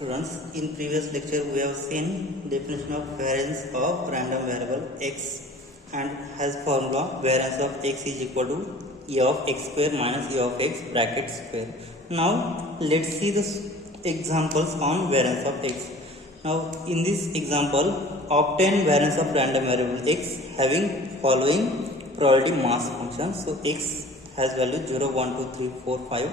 Students, in previous lecture we have seen definition of variance of random variable x and has formula variance of x is equal to e of x square minus e of x bracket square. Now let's see the examples on variance of x. Now in this example, obtain variance of random variable x having following probability mass function. So x has value 0, 1, 2, 3, 4, 5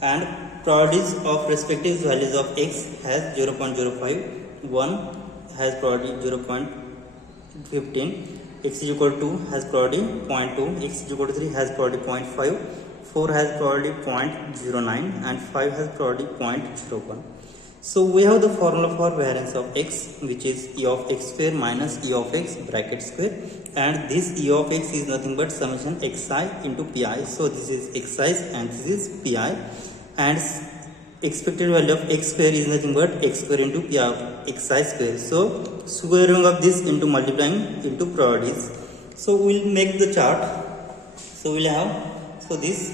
and probabilities of respective values of x has 0.05, 1 has probability 0.15, x is equal to has probability 0.2, x is equal to 3 has probability 0.5, 4 has probability 0.09 and 5 has probability 0.01. So we have the formula for variance of x, which is e of x square minus e of x bracket square, and this e of x is nothing but summation xi into pi. So this is xi and this is pi, and expected value of x square is nothing but x square into pi of xi square. So squaring of this into multiplying into probabilities. So we'll make the chart. So we'll have, so this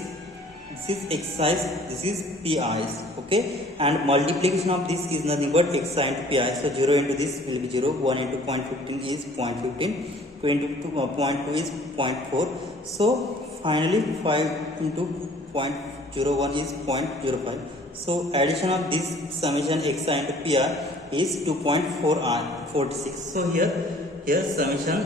is xi, this is pi, okay, and multiplication of this is nothing but xi into pi. So 0 into this will be 0, 1 into 0.15 is 0.15, 2 into 0.2 is 0.4. So finally 5 into 0.01 is 0.05. So addition of this summation xi into pi is 2.46. So here summation,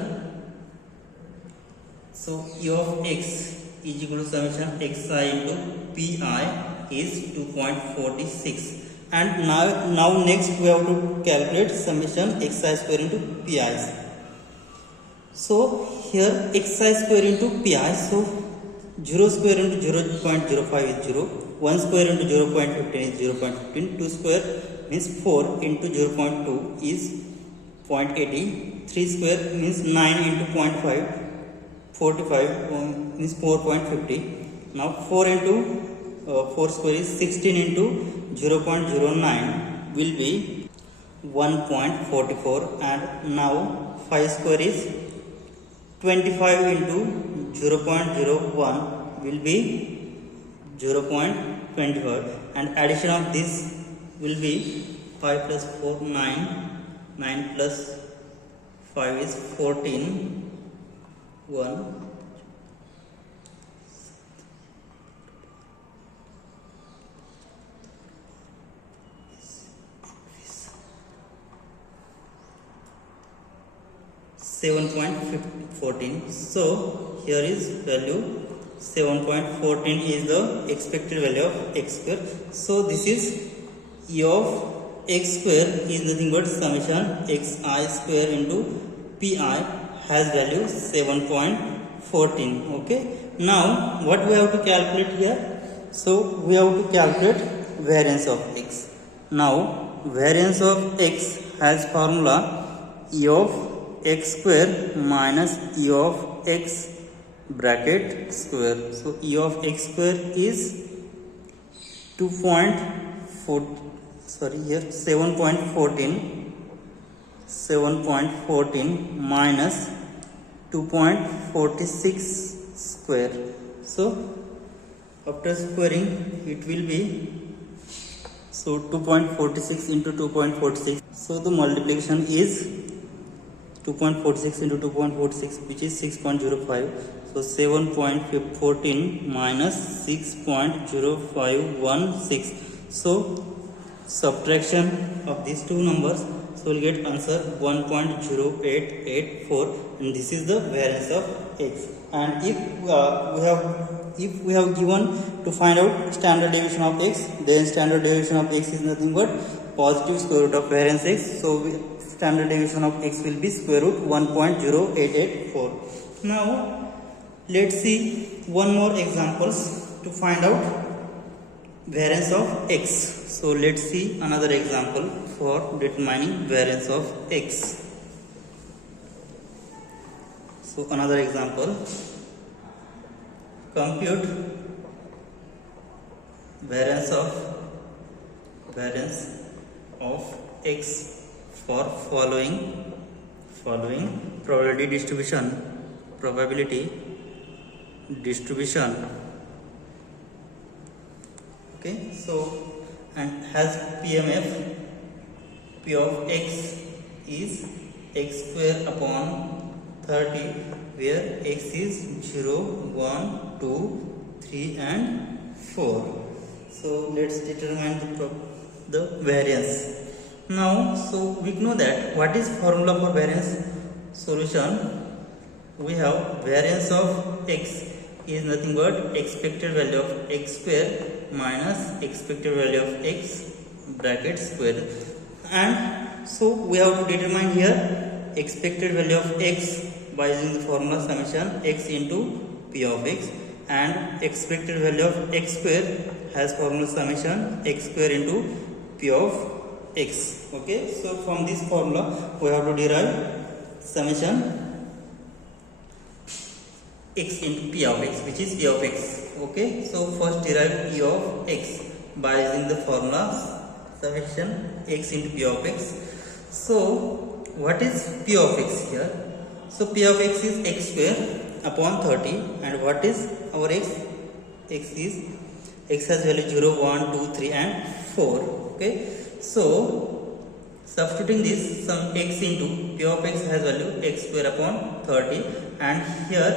so e of x is equal to summation xi into pi is 2.46, and now next we have to calculate summation xi square into pi. So here xi square into pi, so 0 square into 0.05 is 0, 1 square into 0.15 is 0.15, 2 square means 4 into 0.2 is 0.80, 3 square means 9 into 0.5, 45 means 4.50. Now 4 into 4 square is 16 into 0.09 will be 1.44, and now 5 square is 25 into 0.01 will be 0.25, and addition of this will be 5 plus 4 9, 9 plus 5 is 14, 1 7.14. So here is value 7.14 is the expected value of x square. So this is e of x square is nothing but summation xi square into pi has value 7.14. okay, now what we have to calculate here? So we have to calculate variance of x. Now variance of x has formula e of x square minus e of x bracket square. So e of x square is 7.14 minus 2.46 square. So after squaring it will be, so 2.46 into 2.46, so the multiplication is 2.46 into 2.46, which is 6.05. So 7.14 minus 6.0516. So subtraction of these two numbers, so we'll get answer 1.0884, and this is the variance of x. And if we have given to find out standard deviation of x, then standard deviation of x is nothing but positive square root of variance x. So standard deviation of x will be square root 1.0884. Now let's see one more examples to find out variance of x. So let's see another example for determining variance of x. So another example, compute variance of x for following probability distribution. Okay, so and has PMF P of x is x square upon 30, where x is 0, 1, 2, 3 and 4. So let's determine the variance. Now, so we know that what is formula for variance solution. We have variance of x is nothing but expected value of x square minus expected value of x bracket square, and so we have to determine here expected value of x by using the formula summation x into p of x, and expected value of x square has formula summation x square into p of x. Okay, so from this formula we have to derive summation x into p of x, which is e of x. Okay, so first derive e of x by using the formula summation x into p of x. So what is p of x here? So p of x is x square upon 30, and what is our x? X has value 0, 1, 2, 3 and 4. Okay, so substituting this, some x into p of x has value x square upon 30, and here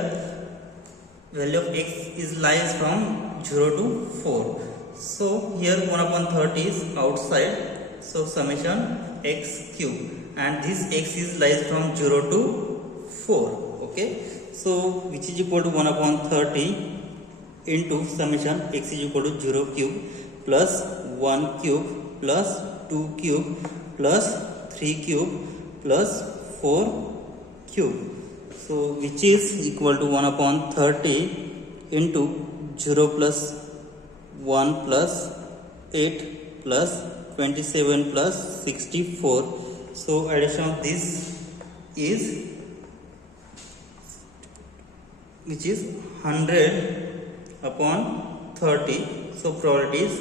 value of x is lies from 0 to 4. So here 1 upon 30 is outside, so summation x cube, and this x is lies from 0 to 4. Okay, so which is equal to 1 upon 30 into summation x is equal to 0 cube plus 1 cube plus 2 cube plus 3 cube plus 4 cube. So which is equal to 1 upon 30 into 0 plus 1 plus 8 plus 27 plus 64. So addition of this is, which is 100 upon 30. So probability is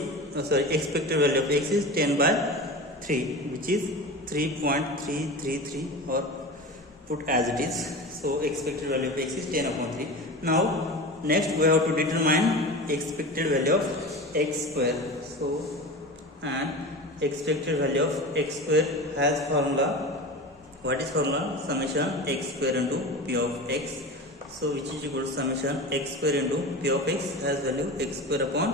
expected value of x is 10 by 3, which is 3.333, or put as it is. So expected value of x is 10 upon 3. Now next we have to determine expected value of x square. So, and expected value of x square has formula. What is formula? Summation x square into p of x. So which is equal to summation x square into p of x has value x square upon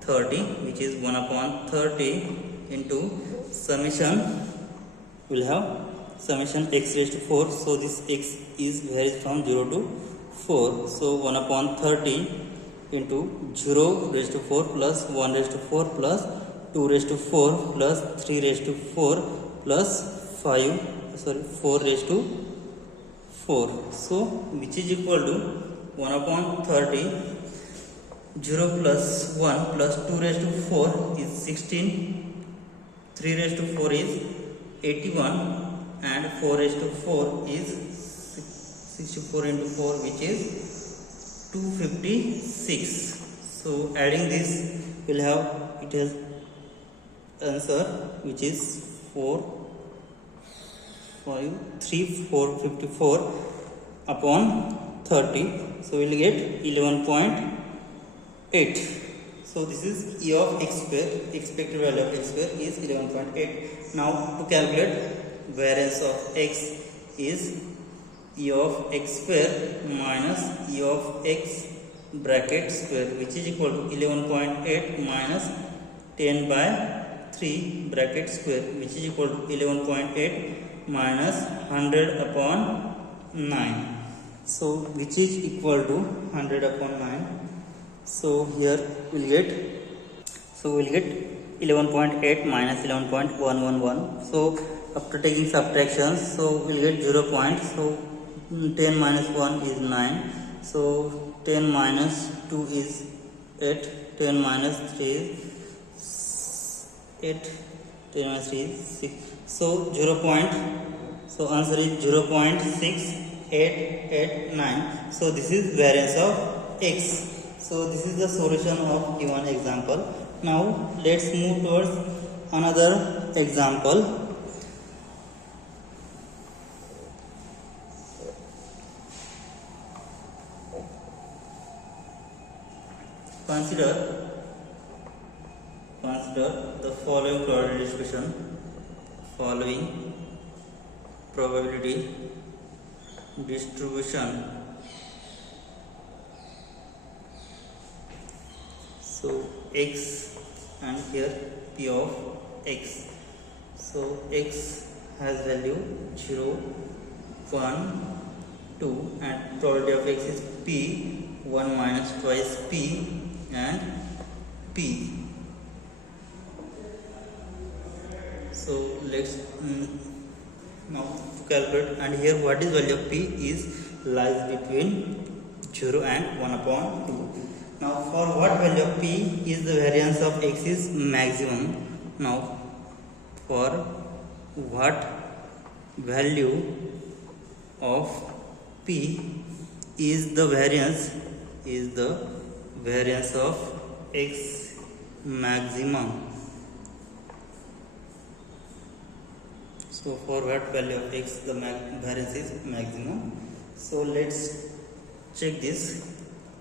30, which is 1 upon 30 into summation will have summation x raised to 4. So this x is varies from 0 to 4. So 1 upon 30 into 0 raised to 4 plus 1 raised to 4 plus 2 raised to 4 plus 3 raised to 4 plus 4 raised to 4. So which is equal to 1 upon 30, 0 plus 1 plus 2 raised to 4 is 16, 3 raised to 4 is 81, and 4 raised to 4 is 64 into 4, which is 256. So adding this will have, it has answer, which is 454 upon 30. So we will get 11.8. So this is e of x square. Expected value of x square is 11.8. Now to calculate variance of x is e of x square minus e of x bracket square, which is equal to 11.8 minus 10 by 3 bracket square, which is equal to 11.8 minus 100 upon 9. So which is equal to 100 upon 9. So here we'll get 11.8 minus 11.111. So after taking subtractions, so we'll get 0. So 10 minus 1 is 9. So 10 minus 2 is 8. 10 minus 3 is 8. 10 minus 3 is 6. So 0. So answer is 0.6889. So this is variance of x. So this is the solution of given example. Now let's move towards another example. Consider the following probability distribution. following probability distribution. So x and here p of x. So x has value 0, 1, 2 and probability of x is p, 1 minus twice p and p. So let's now calculate, and here what is value of p is lies between 0 and 1 upon 2. Now for what value of p is the variance of x is maximum. Now for what value of p is the variance of x maximum. So for what value of x the variance is maximum. So let's check this.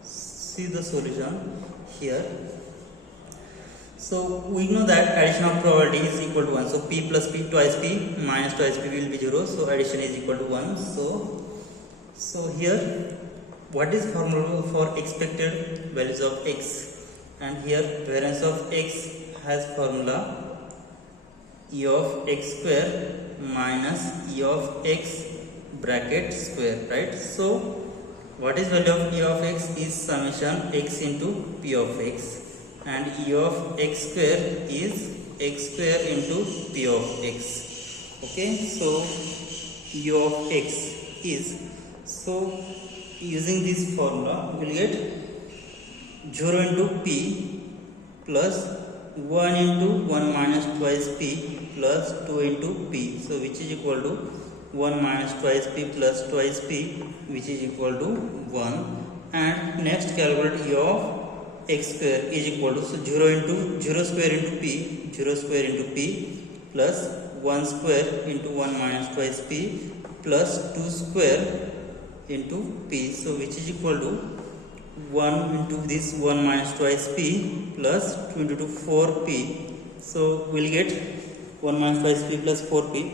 See the solution here. So we know that addition of probability is equal to 1. So p plus p twice p minus twice p will be 0. So addition is equal to 1. So here what is formula for expected values of x? And here variance of x has formula e of x square minus e of x bracket square, right? So what is value of e of x is summation x into p of x, and e of x square is x square into p of x. Okay, so e of x is, so using this formula we will get 0 into p plus 1 into 1 minus twice p plus 2 into p, so which is equal to 1 minus twice p plus twice p, which is equal to 1. And next calculate e of x square is equal to, so 0 square into p plus 1 square into 1 minus twice p plus 2 square into p, so which is equal to 1 into this 1 minus twice p plus 2 into 4p. So we'll get 1 minus twice p plus 4p,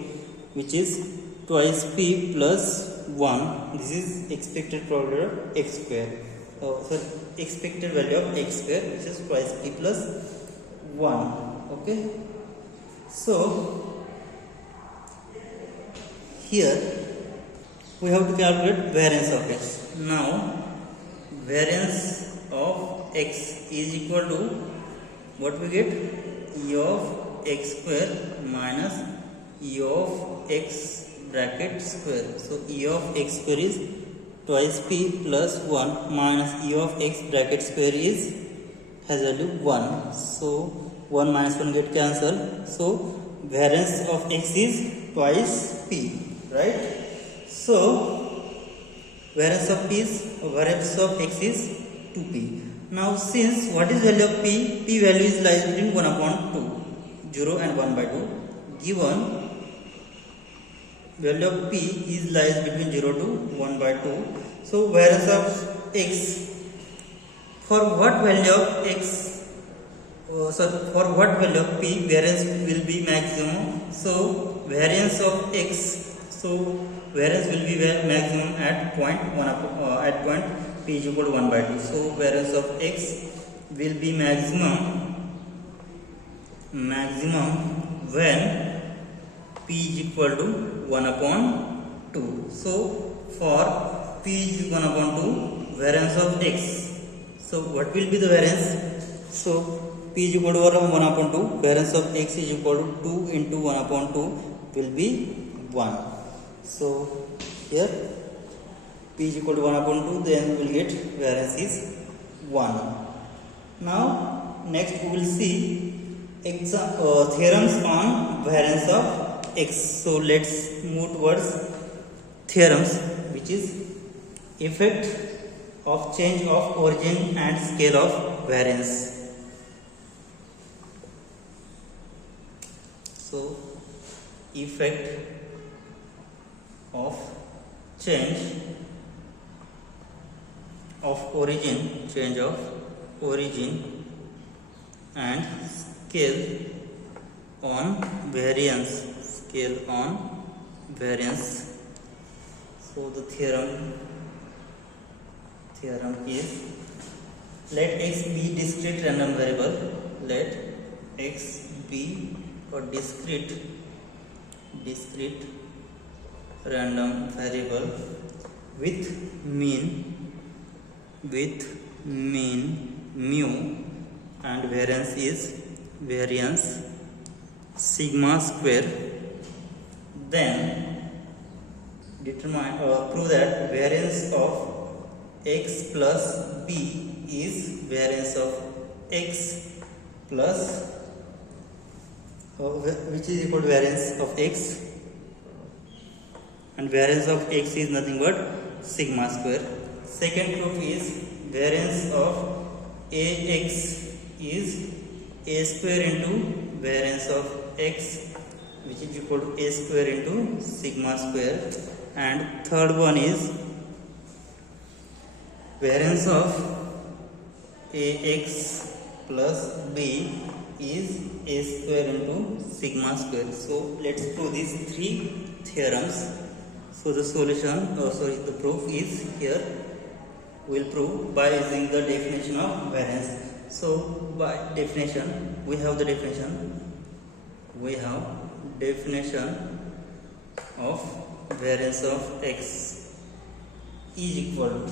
which is twice p plus 1. This is expected probability of x square. So expected value of x square, which is twice p plus 1. Okay. So here we have to calculate variance of x. Now variance of x is equal to what we get, e of x square minus e of x bracket square. So e of x square is twice p plus 1 minus e of x bracket square is has value 1. So 1 minus 1 get cancelled. So variance of x is twice p, right? So variance of x is 2p. Now since what is value of p? P value is lies between 1 upon 2, 0 and 1 by 2. Given value of p is lies between 0 to 1 by 2. So variance of x, for what value of x, for what value of p variance will be maximum? So variance of x, so variance will be maximum at point p is equal to 1 by 2. So variance of x will be maximum when p is equal to 1 upon 2. So for p is 1 upon 2, variance of x, so what will be the variance? So p is equal to 1 upon 2, variance of x is equal to 2 into 1 upon 2 will be 1. So here p is equal to 1 upon 2, then we will get variance is 1. Now next we will see theorems on variance of x. So let's move towards theorems, which is effect of change of origin and scale of variance. So effect of change of origin and scale on variance. scale on variance. So the theorem is, let x be discrete random variable. Let x be a discrete random variable with mean mu, and variance is sigma square. Then determine or prove that variance of x plus b is variance of x plus which is equal to variance of x, and variance of x is nothing but sigma square. Second proof is variance of ax is a square into variance of x, which is equal to a square into sigma square. And third one is variance of ax plus b is a square into sigma square. So let's prove these three theorems. So the the proof is here. We'll prove by using the definition of variance. So by definition, we have the definition of variance of x is equal to,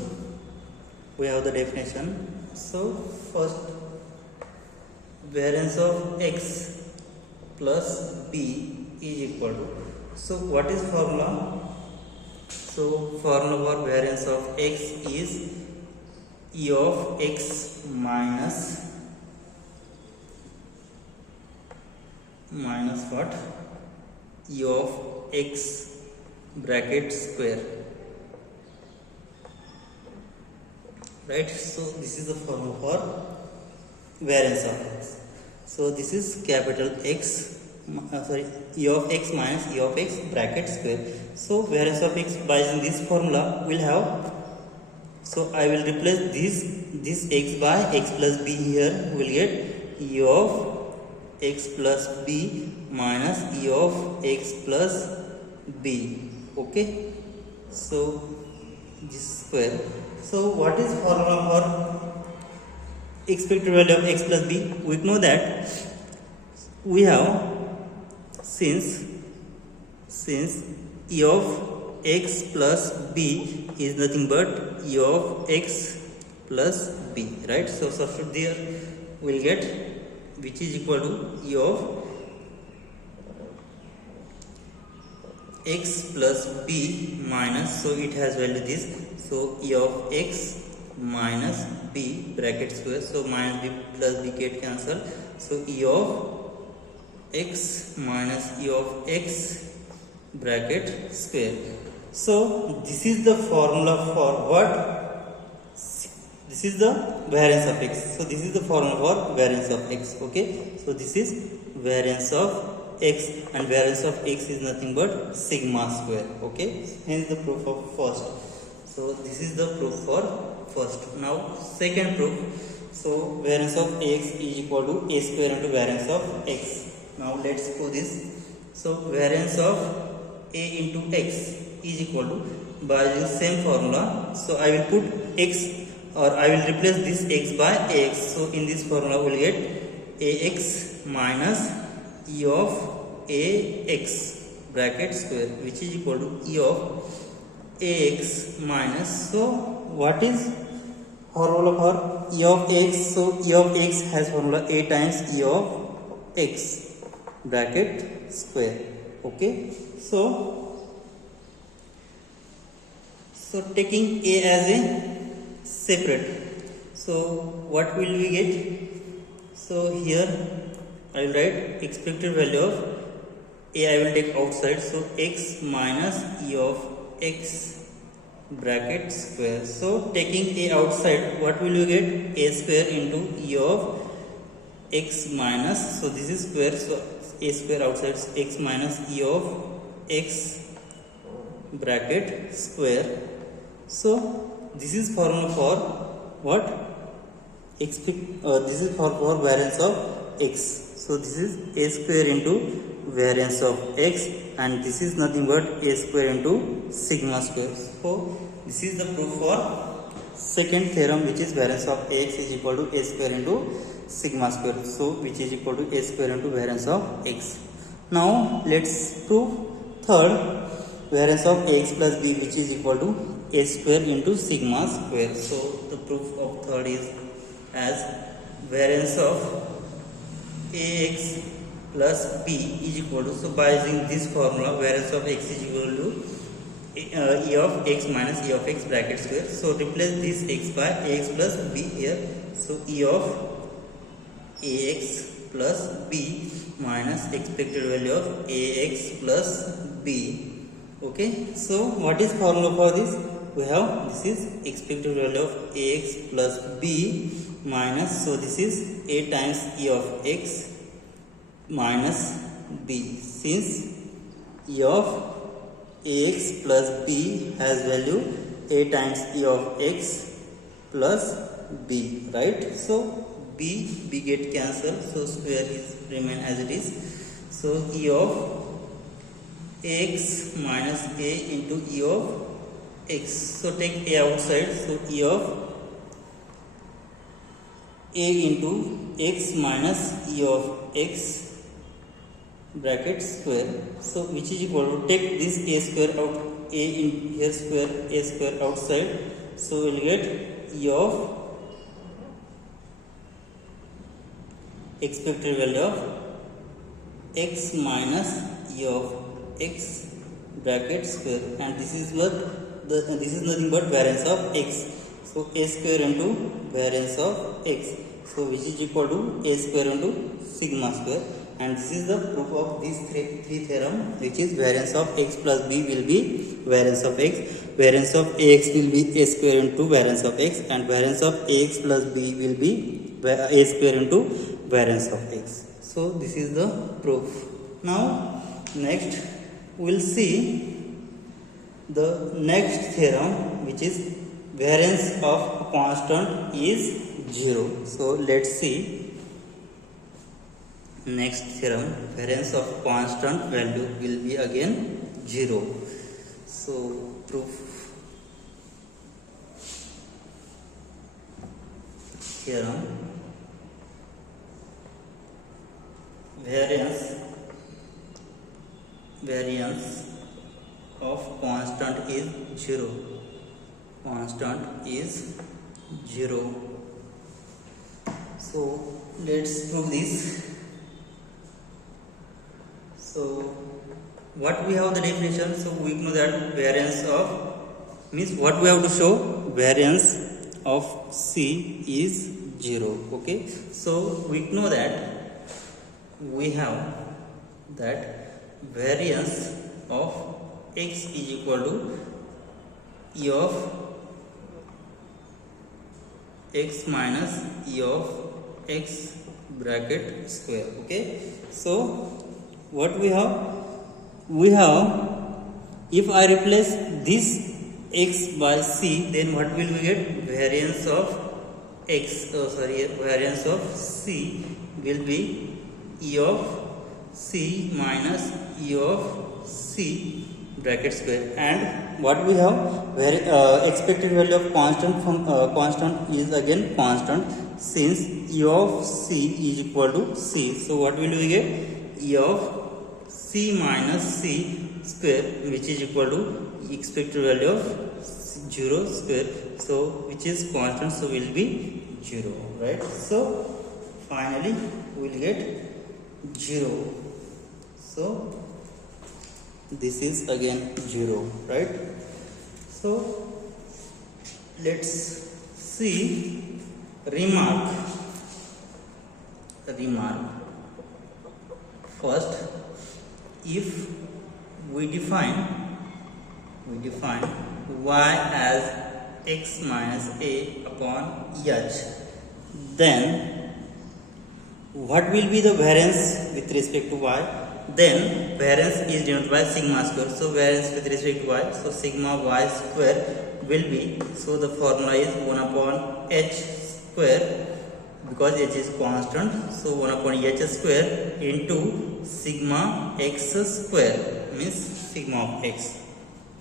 we have the definition. So first, variance of x plus b is equal to, so what is formula? So formula for variance of x is e of x minus what? E of x bracket square, right? So this is the formula for variance of x. So this is capital X, e of x minus e of x bracket square. So variance of x by using this formula will have, so I will replace this x by x plus b. Here we will get e of x plus b minus e of x plus b. Okay, so this square. So what is formula for expected value of x plus b? We know that we have, since e of x plus b is nothing but e of x plus b, right? So substitute there, we'll get which is equal to e of x plus b minus, so it has value this, so e of x minus b bracket square, so minus b plus b get cancel, so e of x minus e of x bracket square. So this is the formula for what? This is the variance of x. So this is the formula for variance of x. Okay, so this is variance of x, and variance of x is nothing but sigma square. Okay, hence the proof of first. So this is the proof for first. Now second proof. So variance of x is equal to a square into variance of x. Now let's prove this. So variance of a into x is equal to, by the same formula, so I will put x, or I will replace this x by ax. So in this formula we will get ax minus e of ax bracket square, which is equal to e of ax minus, so what is formula for e of x? So e of x has formula a times e of x bracket square. Okay, so taking a as a separate, so what will we get? So here I will write expected value of a, I will take outside, so x minus e of x bracket square. So taking a outside, what will you get? A square into e of x minus, so this is square, so a square outside, so x minus e of x bracket square. So this is formula for what? This is for variance of x. So this is a square into variance of x, and this is nothing but a square into sigma square. So this is the proof for second theorem, which is variance of x is equal to a square into sigma square, so which is equal to a square into variance of x. Now let's prove third, variance of ax plus b, which is equal to a square into sigma square. So the proof of third is as variance of ax plus b is equal to, so by using this formula, variance of x is equal to e of x minus e of x bracket square. So replace this x by ax plus b here. So e of ax plus b minus expected value of ax plus b. Okay, so what is formula for this? We have, this is expected value of ax plus b minus, so this is a times e of x minus b. Since e of ax plus b has value a times e of x plus b, right? So b get cancelled, so square is remain as it is. So e of x minus a into e of x. So take a outside, so e of a into x minus e of x bracket square, so which is equal to, take this a square out, a in here square, a square outside, so we'll get e of expected value of x minus e of x bracket square, and this is what this is nothing but variance of x. So a square into variance of x, so which is equal to a square into sigma square, and this is the proof of these three theorem, which is variance of x plus b will be variance of x, variance of ax will be a square into variance of x, and variance of ax plus b will be a square into variance of x. So this is the proof. Now next we'll see the next theorem, which is variance of a constant is 0. So let's see next theorem, variance of constant value will be again 0. So proof theorem, variance of constant is 0. Constant is 0. So let's prove this. So what we have the definition, so we know that variance of means what we have to show, variance of c is 0. Okay, so we know that we have that variance of x is equal to e of x minus e of x bracket square. Okay, so what we have, if I replace this x by c, then what will we get? Variance of x, variance of c will be e of c minus e of c bracket square, and what we have, expected value of constant is again constant, since e of c is equal to c. So what will we get? E of c minus c square, which is equal to expected value of 0 square, so which is constant, so will be 0, right? So finally we will get 0. So this is again 0, right? So let's see remark. First, if we define y as x minus a upon h, then what will be the variance with respect to y? Then variance is denoted by sigma square. So variance with respect to y, so sigma y square will be, so the formula is 1 upon h square, because h is constant, so 1 upon h square into sigma x square, means sigma of x,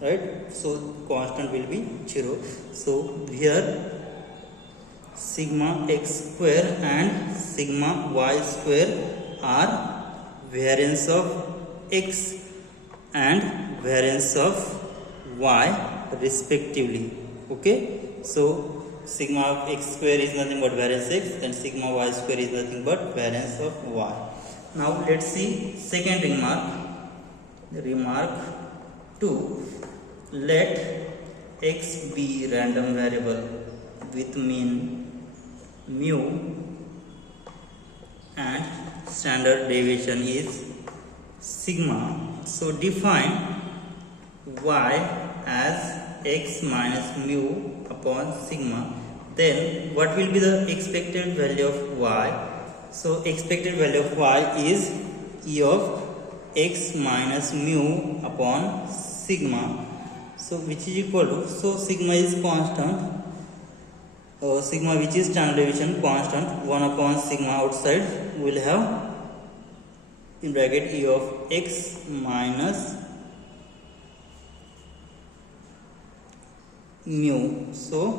right? So constant will be 0. So here sigma x square and sigma y square are variance of x and variance of y respectively. Okay, so sigma of x square is nothing but variance x and sigma y square is nothing but variance of y. Now let's see second remark. Remark 2. Let x be random variable with mean mu and standard deviation is sigma. So define y as x minus mu upon sigma. Then what will be the expected value of y? So expected value of y is e of x minus mu upon sigma. So which is equal to, so sigma is constant, sigma which is standard deviation constant, 1 upon sigma outside we will have in bracket e of x minus mu. So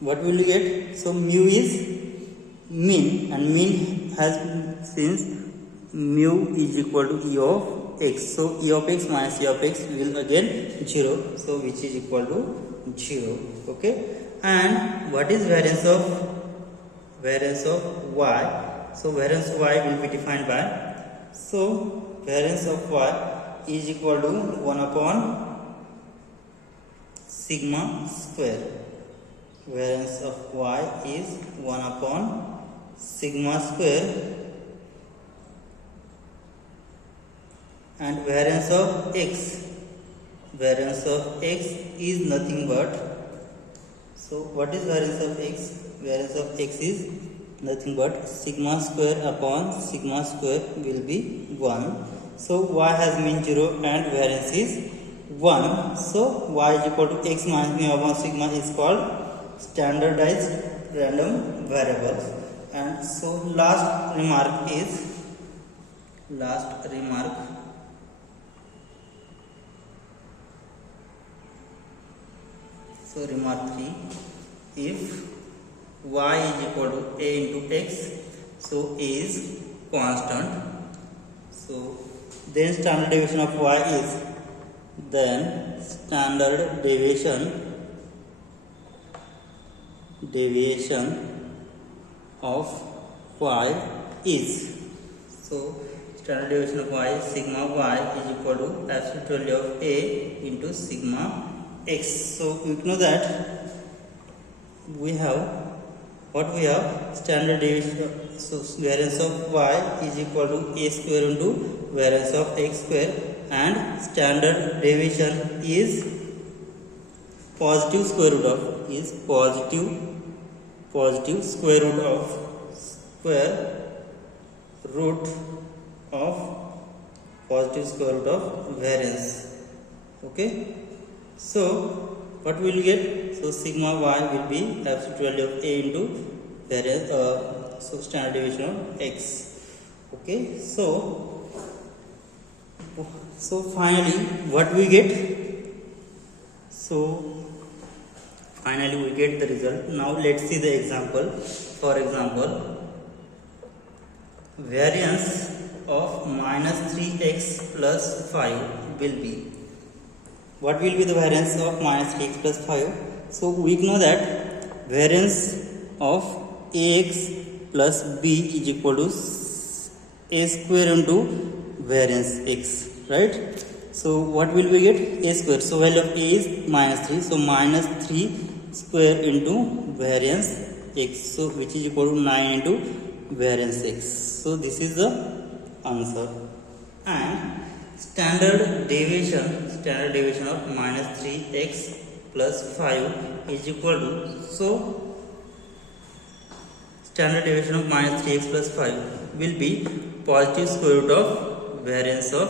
what will you get? So mu is mean, and mean has, since mu is equal to e of x, so e of x minus e of x will again 0, so which is equal to 0. Okay, and what is variance of y? So variance of y will be defined by, so variance of y is equal to 1 upon sigma square. Variance of y is 1 upon sigma square, and variance of x is nothing but, so what is variance of x? Variance of x is nothing but sigma square upon sigma square will be 1. So y has mean 0 and variance is 1. So y is equal to x minus mu upon sigma is called standardized random variables. And so last remark, so remark 3, if y is equal to a into x, so a is constant, so then standard deviation of y is, then standard deviation of y is, so standard deviation of y, sigma y is equal to absolute value of a into sigma x. So we know that we have standard deviation, so variance of y is equal to a square into variance of x square, and standard deviation is positive square root of positive square root of variance. Okay, so what we will get? So sigma y will be absolute value of a into variance, so standard deviation of x. Okay, so finally what we get? So finally we get the result. Now let's see the example. For example, variance of minus 3x plus 5 will be, what will be the variance of minus 3x plus 5? So we know that variance of ax plus b is equal to a square into variance x, right? So what will we get? A square. So value of a is minus 3. So minus 3 square into variance x. So which is equal to 9 into variance x. So this is the answer. And standard deviation of minus 3x plus 5 is equal to, so standard deviation of minus 3x plus 5 will be positive square root of variance of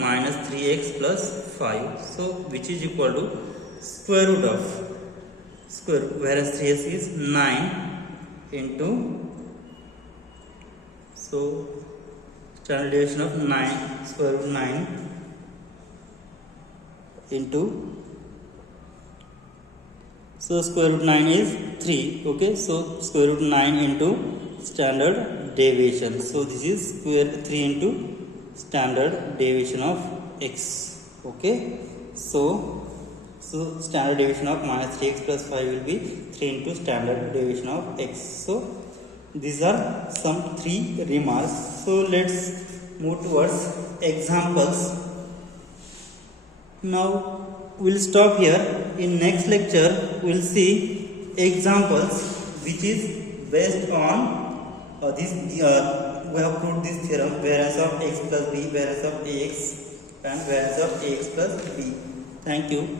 minus 3x plus 5. So which is equal to square root of variance 3x is 9 into So standard deviation of 9, square root 9 into, so square root 9 is 3. Okay, so square root 9 into standard deviation. So this is square 3 into standard deviation of x. Okay, so standard deviation of minus 3x plus 5 will be 3 into standard deviation of x. So these are some 3 remarks. So let's move towards examples. Now we'll stop here. In next lecture we'll see examples which is based on this we have proved this theorem, variance of x plus b, variance of ax and variance of ax plus b. Thank you.